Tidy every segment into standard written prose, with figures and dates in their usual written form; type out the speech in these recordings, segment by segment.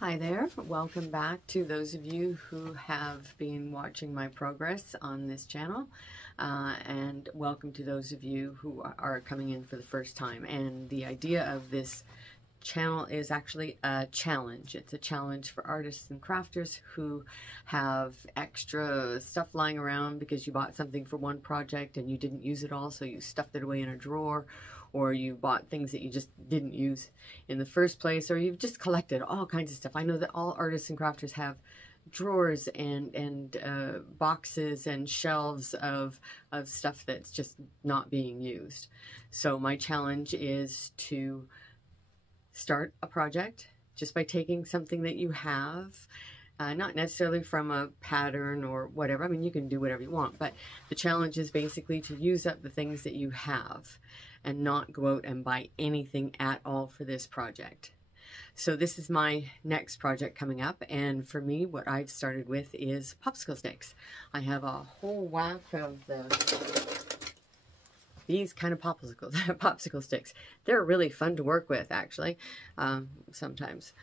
Hi there, welcome back to those of you who have been watching my progress on this channel, and welcome to those of you who are coming in for the first time. And the idea of this channel is actually a challenge. It's a challenge for artists and crafters who have extra stuff lying around because you bought something for one project and you didn't use it all, so you stuffed it away in a drawer, or you bought things that you just didn't use in the first place, or you've just collected all kinds of stuff. I know that all artists and crafters have drawers and boxes and shelves of stuff that's just not being used. So my challenge is to start a project just by taking something that you have, not necessarily from a pattern or whatever. I mean, you can do whatever you want, but the challenge is basically to use up the things that you have and not go out and buy anything at all for this project. So this is my next project coming up, and for me, what I've started with is popsicle sticks. I have a whole whack of these kind of popsicle sticks. They're really fun to work with, actually, sometimes.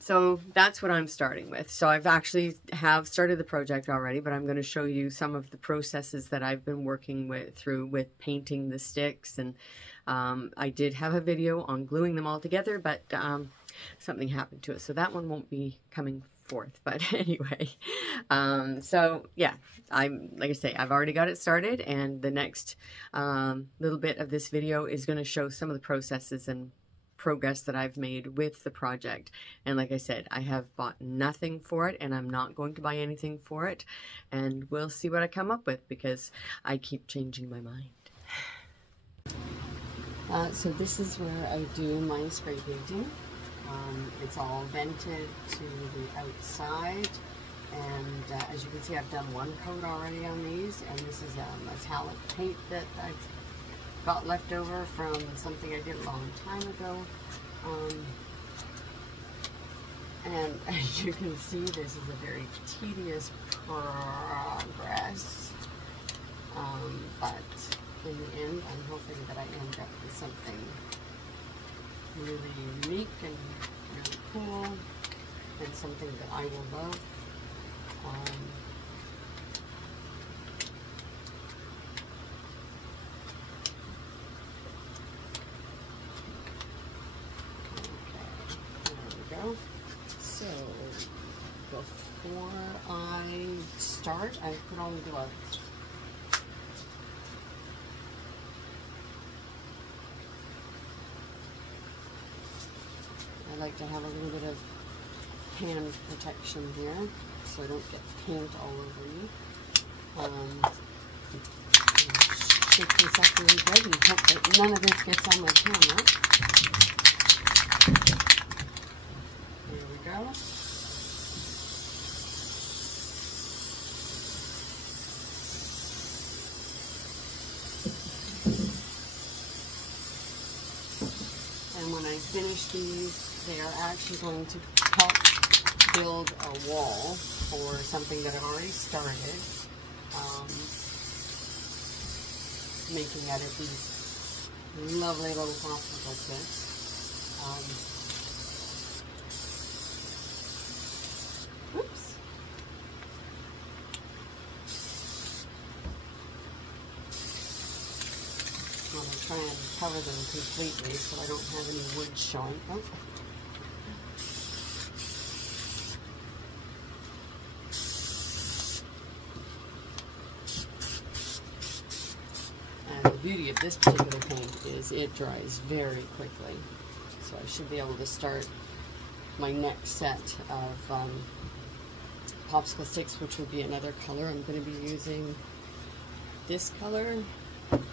So that's what I'm starting with. So I've actually started the project already, but I'm going to show you some of the processes that I've been working through with painting the sticks. And I did have a video on gluing them all together, but something happened to it, so that one won't be coming forth. But anyway, so yeah, like I say, I've already got it started, and the next little bit of this video is going to show some of the processes and progress that I've made with the project. And like I said, I have bought nothing for it, and I'm not going to buy anything for it, and we'll see what I come up with, because I keep changing my mind. So this is where I do my spray painting. It's all vented to the outside, and as you can see, I've done one coat already on these, and this is a metallic paint that I've got left over from something I did a long time ago. And as you can see, this is a very tedious progress, but in the end, I'm hoping that I end up with something really unique and really cool, and something that I will love. So before I start, I put on the gloves. I like to have a little bit of hand protection here so I don't get paint all over me. Shake this up really good and hope that none of this gets on my camera. There we go. And when I finish these, they are actually going to help build a wall for something that I've already started, making out of these lovely little popsicle sticks. Oops. I'm going to try and cover them completely so I don't have any wood showing. Oh. And the beauty of this particular paint is it dries very quickly. So I should be able to start my next set of popsicle sticks, which will be another color. I'm going to be using this color, and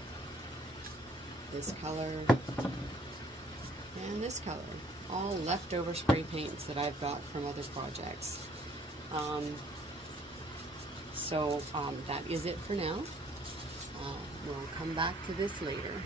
this color. All leftover spray paints that I've got from other projects. That is it for now. We'll come back to this later.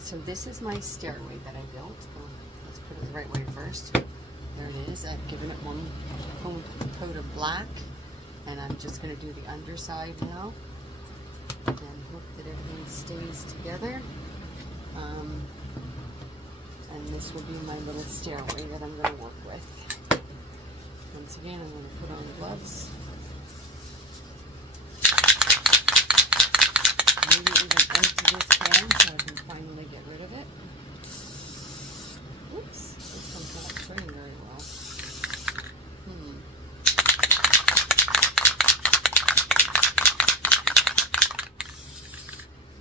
So this is my stairway that I built. Let's put it the right way first. There it is. I've given it one coat of black, and I'm just going to do the underside now and hope that everything stays together. And this will be my little stairway that I'm going to work with. Once again, I'm going to put on gloves. Maybe even empty this can so I can finally get rid of it. Oops, this one's not spraying very well.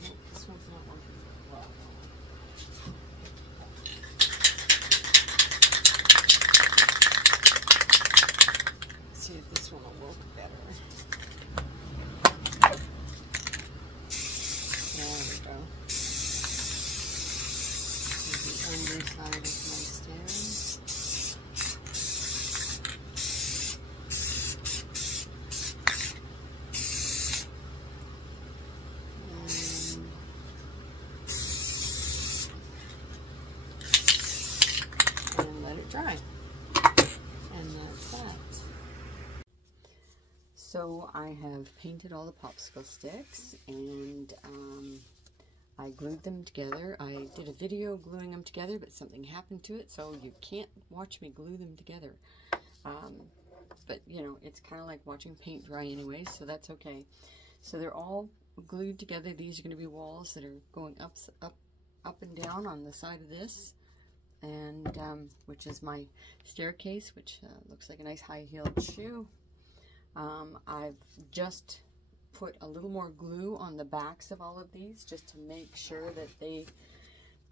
Nope, this one's not working very well. Let's see if this one will work better. There we go. This is the underside of my stairs. And let it dry. And that's that. So I have painted all the popsicle sticks, and I glued them together. I did a video gluing them together, but something happened to it, so you can't watch me glue them together. But you know, it's kind of like watching paint dry anyway, so that's okay. So they're all glued together. These are going to be walls that are going up and down on the side of this, and which is my staircase, which looks like a nice high-heeled shoe. I've just put a little more glue on the backs of all of these just to make sure that they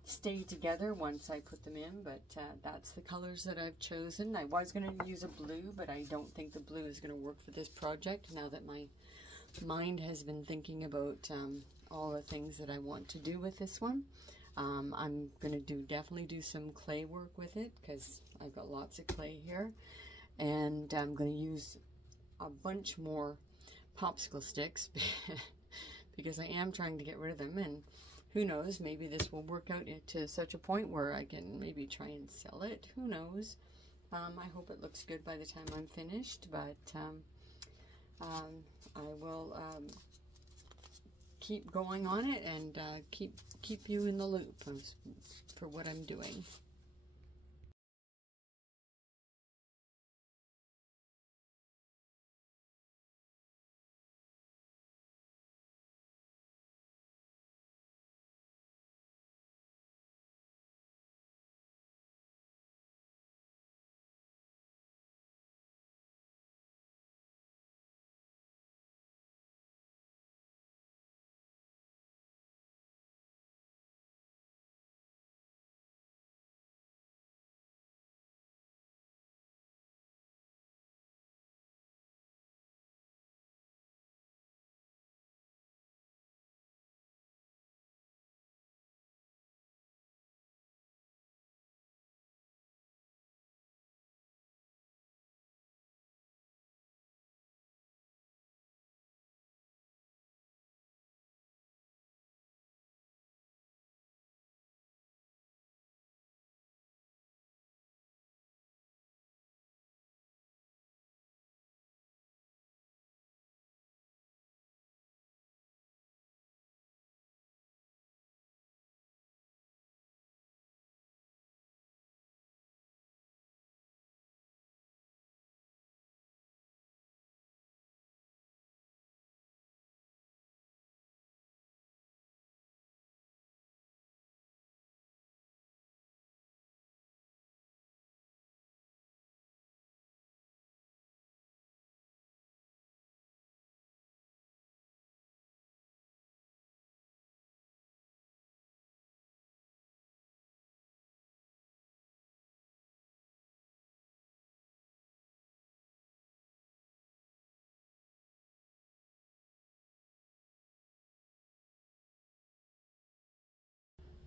stay together once I put them in, but that's the colors that I've chosen. I was going to use a blue, but I don't think the blue is going to work for this project now that my mind has been thinking about all the things that I want to do with this one. I'm going to definitely do some clay work with it because I've got lots of clay here, and I'm going to use a bunch more popsicle sticks because I am trying to get rid of them, and who knows, maybe this will work out to such a point where I can maybe try and sell it. Who knows? I hope it looks good by the time I'm finished, but I will keep going on it and keep you in the loop for what I'm doing.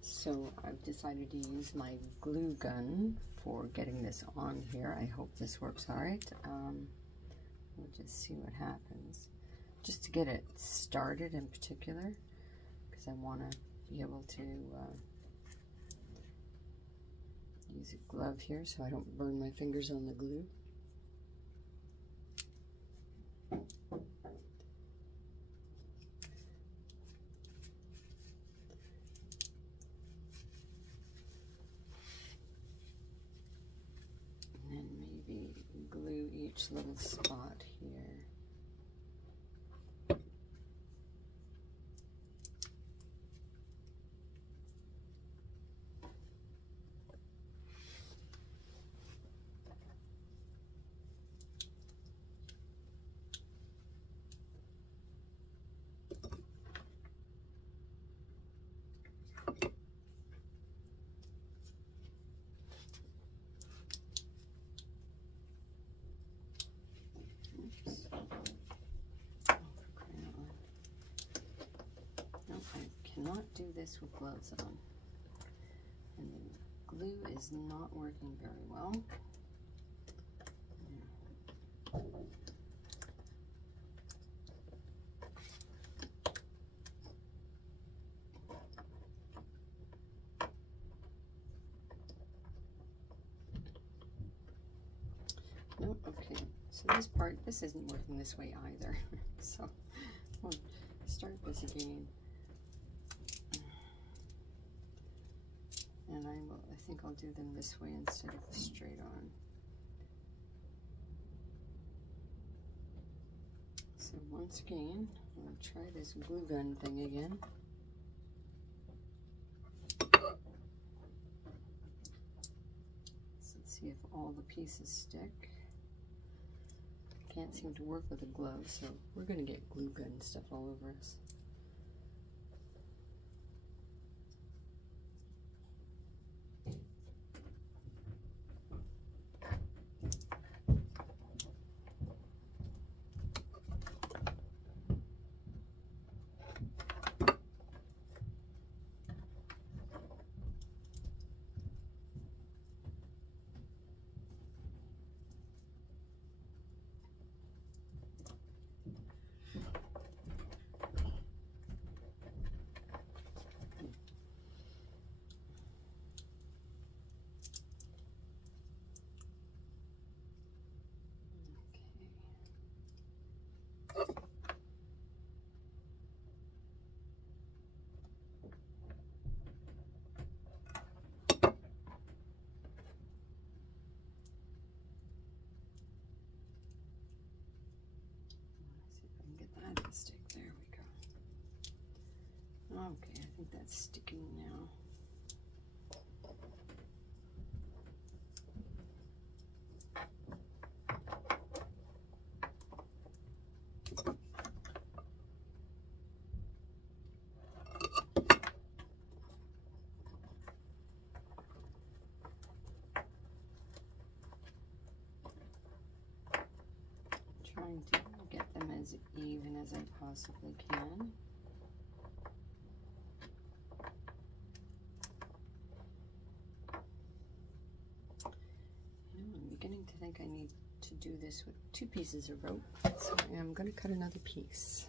So I've decided to use my glue gun for getting this on here. I hope this works all right. We'll just see what happens. Just to get it started in particular, because I want to be able to use a glove here so I don't burn my fingers on the glue. And then maybe glue each little spot here. Cannot do this with gloves on, and the glue is not working very well. No, okay, so this isn't working this way either. So we'll start this again. And I think I'll do them this way instead of straight on. So once again, I'll try this glue gun thing again. So let's see if all the pieces stick. Can't seem to work with a glove, so we're going to get glue gun stuff all over us. Stick. There we go. Okay, I think that's sticking now. Trying to get them as even as I possibly can. I'm beginning to think I need to do this with 2 pieces of rope, so I'm going to cut another piece.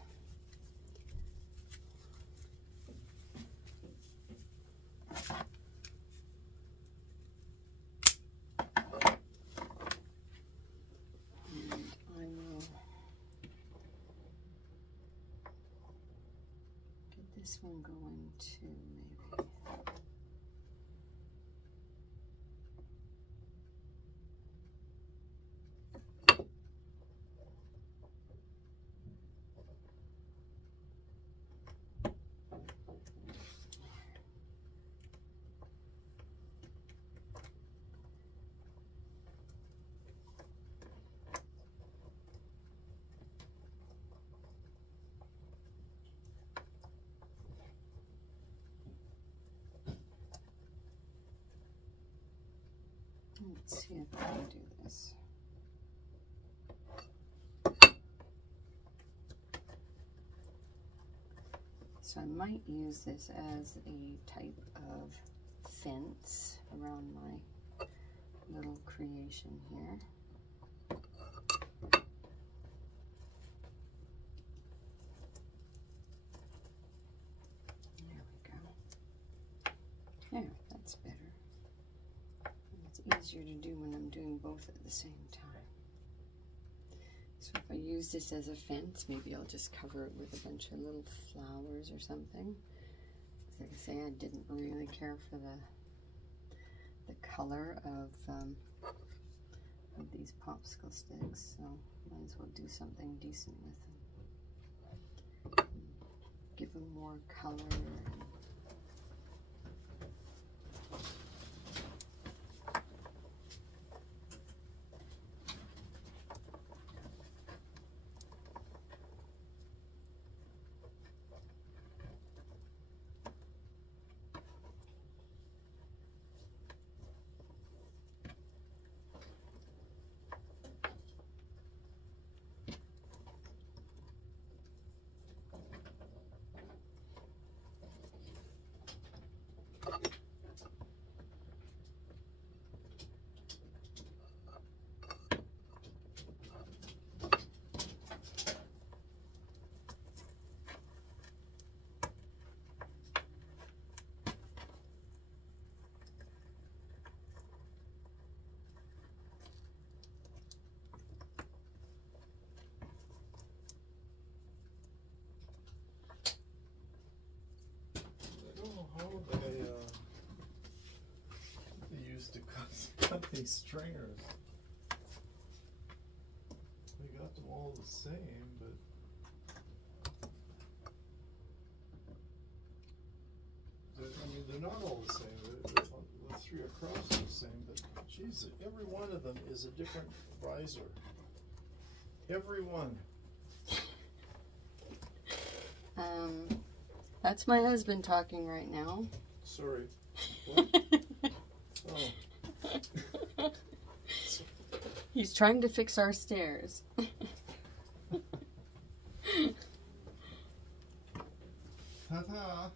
This one going to maybe. Let's see if I can do this. So I might use this as a type of fence around my little creation here. There we go. There, that's better. It's easier to do when I'm doing both at the same time. So if I use this as a fence, maybe I'll just cover it with a bunch of little flowers or something. Like I say, I didn't really care for the color of these popsicle sticks, so might as well do something decent with them. Give them more color. They used to cut these stringers. We got them all the same, but they're not all the same. The three across are the same, but geez, every one of them is a different riser. Every one. That's my husband talking right now. Sorry. What? Oh. He's trying to fix our stairs. Ta-ta!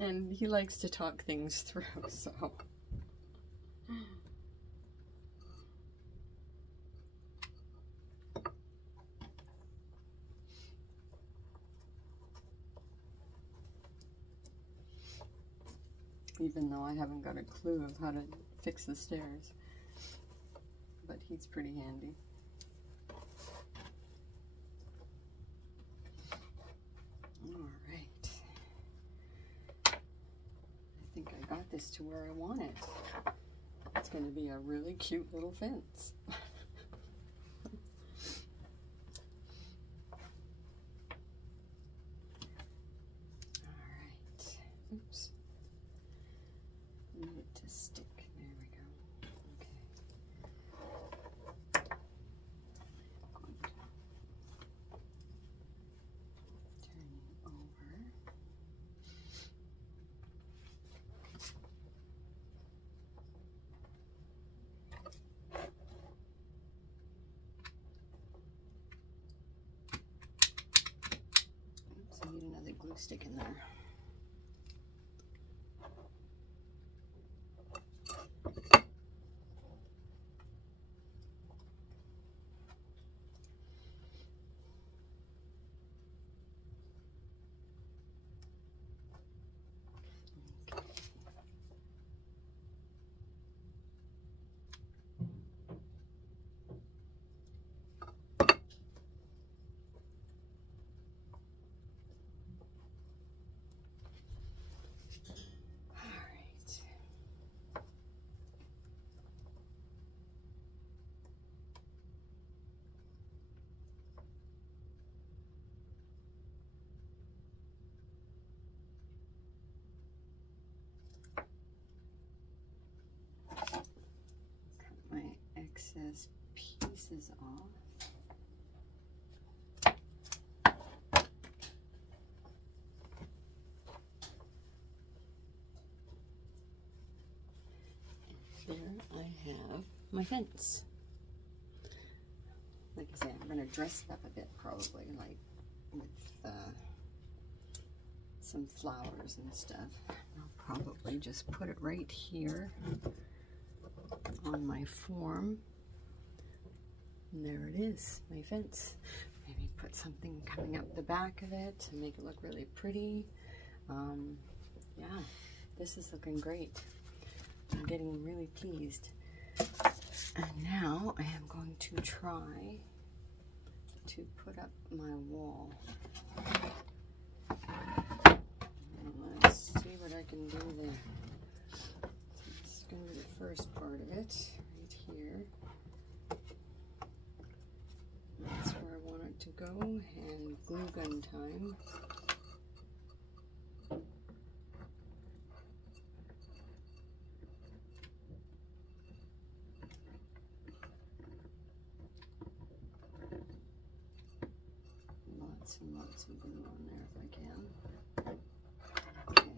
And he likes to talk things through, so... Even though I haven't got a clue of how to fix the stairs. But he's pretty handy. Alright. I think I got this to where I want it. It's going to be a really cute little fence. Alright. Oops. Need it to stick. There we go. Okay. Turning over. Oops, I need another glue stick in there. Excess pieces off. And there I have my fence. Like I said, I'm going to dress it up a bit probably, like with some flowers and stuff. I'll probably just put it right here on my form. And there it is, my fence. Maybe put something coming up the back of it to make it look really pretty. Yeah, this is looking great. I'm getting really pleased. And now I am going to try to put up my wall. Let's see what I can do there. This is going to be the first part of it, right here. That's where I want it to go, and glue gun time. Lots and lots of glue on there if I can. Okay.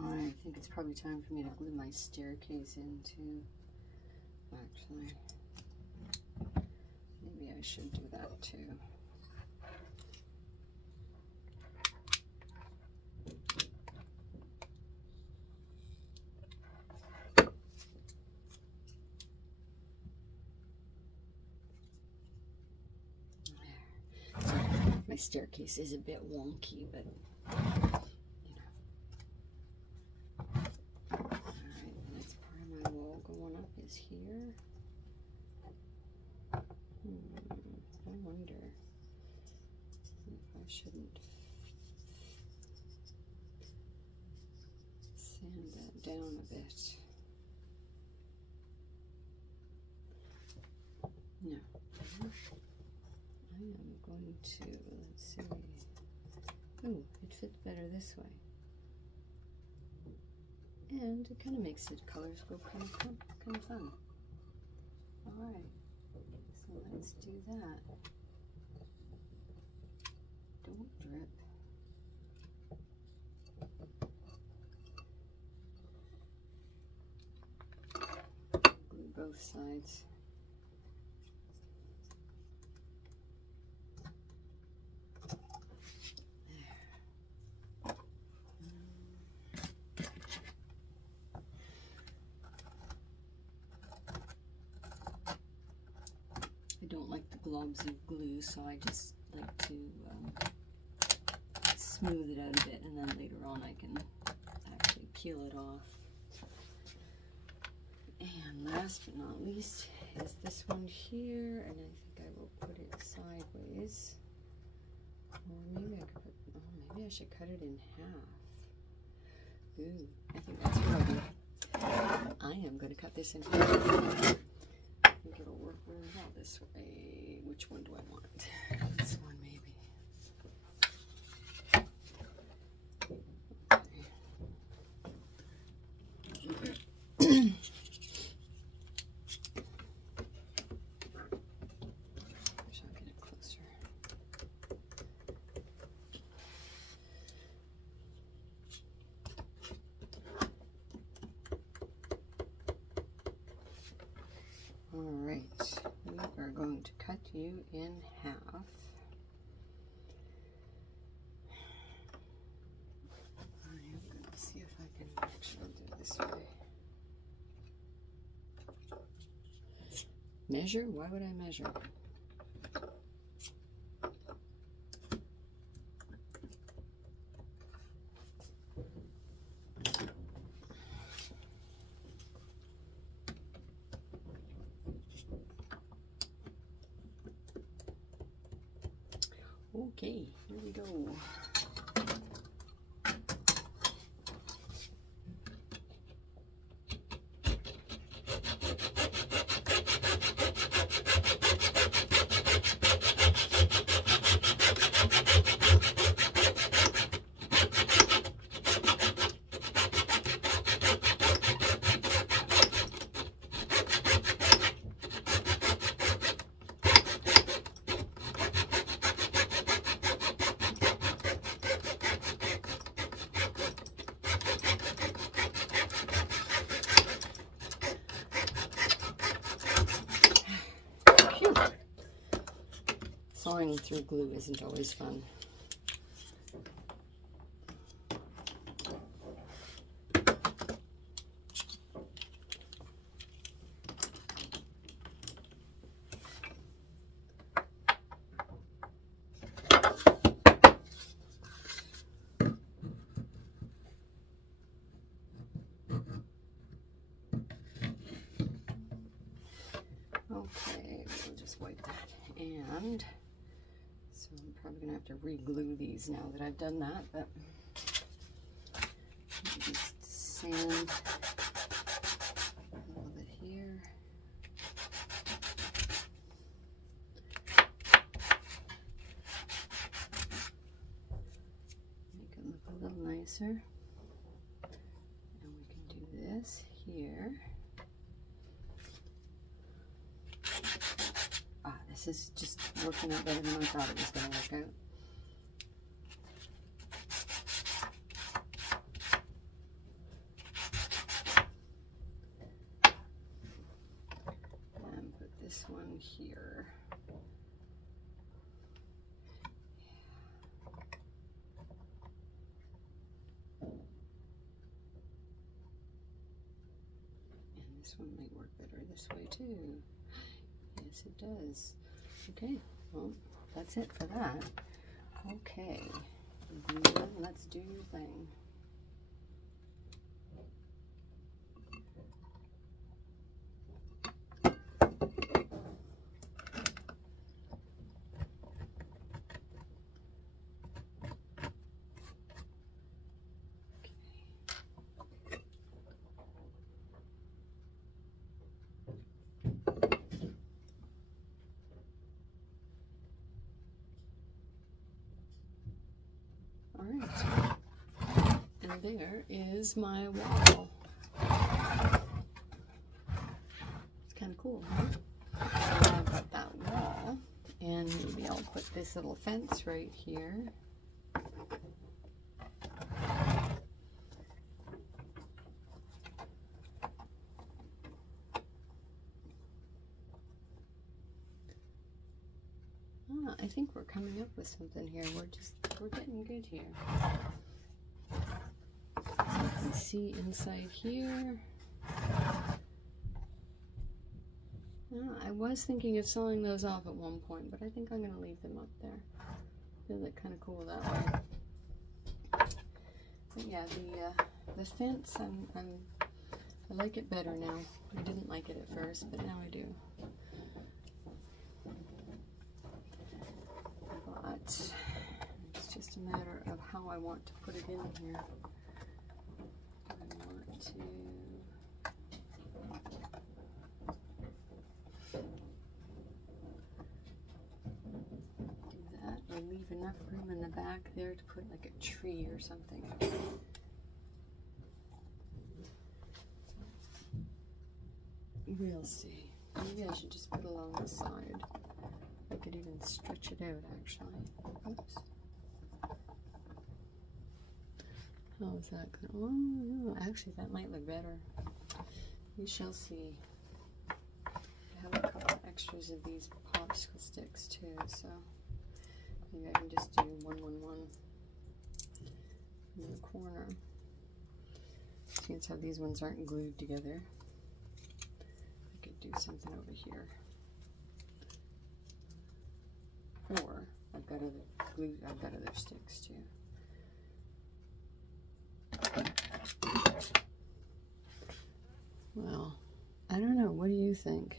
I think it's probably time for me to glue my staircase in too. Actually, maybe I should do that too. My staircase is a bit wonky, but you know. Alright, the next part of my wall going up is here. I wonder if I shouldn't sand that down a bit. No. I am going to, let's see. Oh, it fits better this way. And it kind of makes the colors go kind of fun. Alright, so let's do that. Don't drip. Glue both sides. I don't like the globs of glue, so I just like to smooth it out a bit, and then later on I can actually peel it off. And last but not least is this one here, and I think I will put it sideways. Or maybe I could put, oh, maybe I should cut it in half. Ooh, I think that's what I'll do. I am going to cut this in half. I think it'll work really well this way. Which one do I want? This one maybe. Wish I'll get it closer. Alright, we are going to cut you in half. I am going to see if I can actually do it this way. Measure? Why would I measure? Okay, here we go. Sawing through glue isn't always fun. just wipe that. And so I'm probably gonna have to re-glue these now that I've done that, but just sand a little bit here. Make it look a little nicer. And we can do this here. This is just working out better than I thought it was going to work out. And put this one here. And this one might work better this way too. Yes, it does. Okay, well, that's it for that. Okay, let's do your thing. Alright, and there is my wall. It's kind of cool, huh? So I've got that wall, and maybe I'll put this little fence right here. I think we're coming up with something here. We're getting good here. So you can see inside here. I was thinking of selling those off at one point, but I think I'm going to leave them up there. They look kind of cool that way. But yeah, the fence, I like it better now. I didn't like it at first, but now I do. But it's just a matter of how I want to put it in here. I want to do that, or leave enough room in the back there to put like a tree or something. We'll see. Maybe I should just put along the side. I could even stretch it out, actually. Oops. How is that going? Oh, actually, that might look better. We shall see. I have a couple extras of these popsicle sticks too, so maybe I can just do 1, 1, 1 in the corner. Since how these ones aren't glued together, I could do something over here. Or I've got other sticks too. Well, I don't know. What do you think?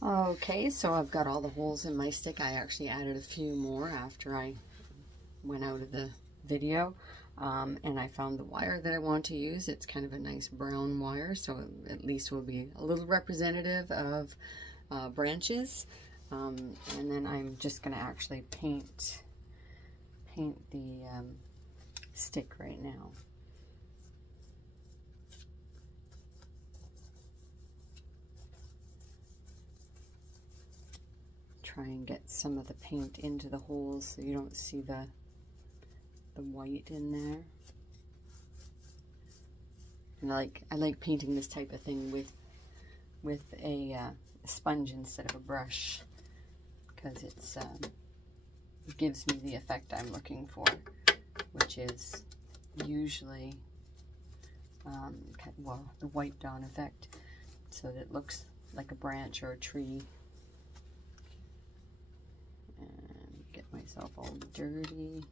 Okay, so I've got all the holes in my stick. I actually added a few more after I went out of the video. And I found the wire that I want to use. It's kind of a nice brown wire, so at least will be a little representative of branches. And then I'm just going to actually paint the stick right now. Try and get some of the paint into the holes so you don't see the white in there. And I like painting this type of thing with a sponge instead of a brush, because it gives me the effect I'm looking for, which is usually well, the white dawn effect, so that it looks like a branch or a tree. And get myself all dirty.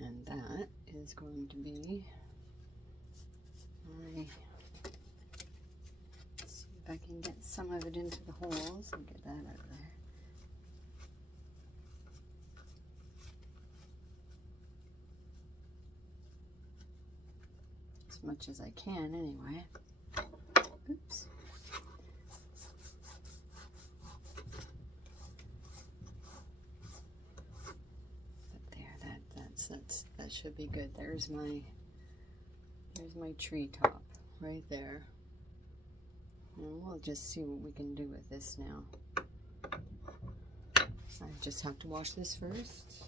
And that is going to be my, let's see if I can get some of it into the holes and get that out of there. As much as I can anyway. Oops. That should be good. There's my tree top right there. And we'll just see what we can do with this now. I just have to wash this first.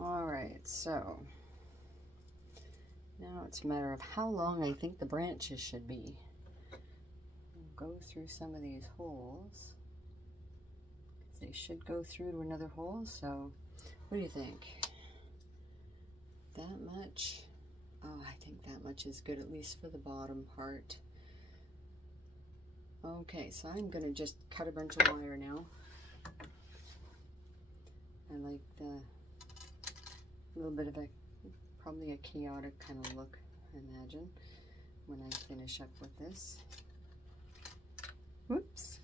Alright, so now it's a matter of how long I think the branches should be. We'll go through some of these holes. They should go through to another hole, so what do you think? That much? Oh, I think that much is good, at least for the bottom part. Okay, so I'm going to just cut a bunch of wire now. I like the little bit of a, probably a chaotic kind of look, I imagine, when I finish up with this. Whoops.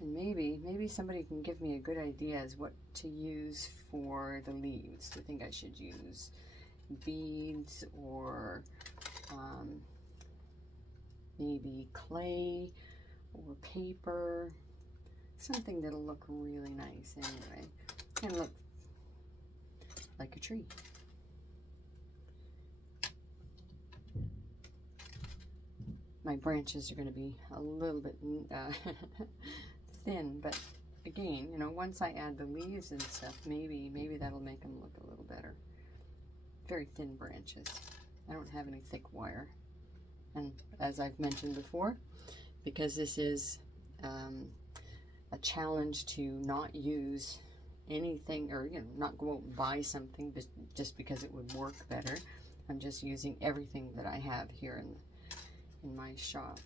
And maybe somebody can give me a good idea as what to use for the leaves. Do you think I should use beads or maybe clay or paper? Something that'll look really nice anyway, and look like a tree. My branches are going to be a little bit thin, but again, you know, once I add the leaves and stuff, maybe that'll make them look a little better. Very thin branches. I don't have any thick wire, and as I've mentioned before, because this is a challenge to not use anything, or not go out and buy something just because it would work better. I'm just using everything that I have here in my shop.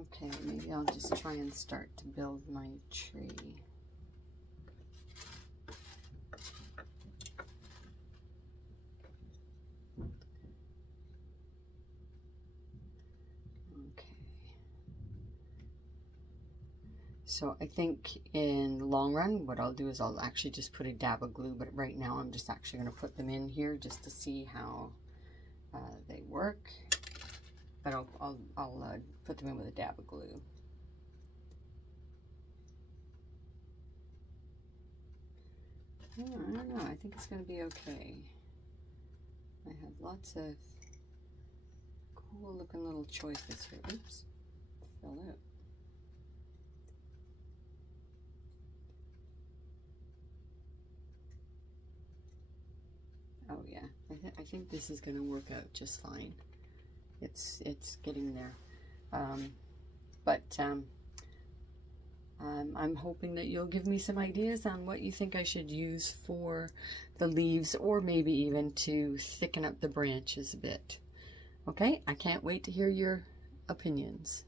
Okay, maybe I'll just try and start to build my tree. So I think in the long run, what I'll do is I'll actually just put a dab of glue, but right now I'm just actually going to put them in here just to see how they work. But I'll put them in with a dab of glue. I don't know. I think it's going to be okay. I have lots of cool looking little choices here. Oops. Fell out. Oh yeah, I think this is going to work out just fine. It's getting there. I'm hoping that you'll give me some ideas on what you think I should use for the leaves, or maybe even to thicken up the branches a bit. Okay, I can't wait to hear your opinions.